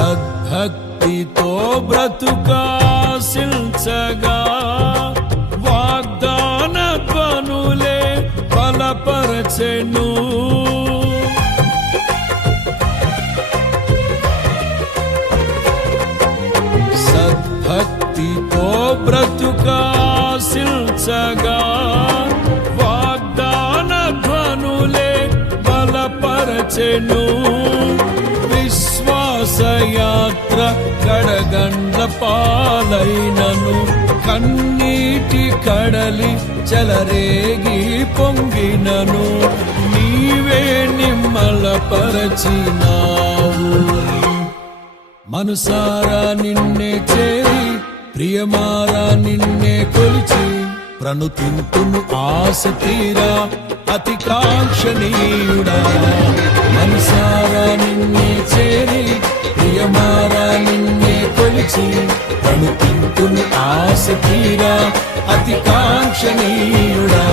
సద్భక్తితో బ్రతుకాశించగా వాగ్దాన ధ్వనులే బలపరచెను. సద్భక్తితో బ్రతుకాశించగా వాగ్దాన ధ్వనులే బలపరచెను. విశ్వాసయాత్ర కడగండ్ల పాలైనను కన్నీటి కడలి చెలరేగి పొంగినను నీవే నిమ్మలపరచినావు. మనసారా నిన్నే చేరి ప్రియమారా నిన్నే కొలిచి ప్రణుతింతును ఆశ తీరా అతి కాంక్షణీయుడా. మనసారా నిన్నే చేరి ప్రియమారా నిన్నే కొలిచి ప్రణుతింతును ఆశ తీరా అతి కాంక్షణీయుడా.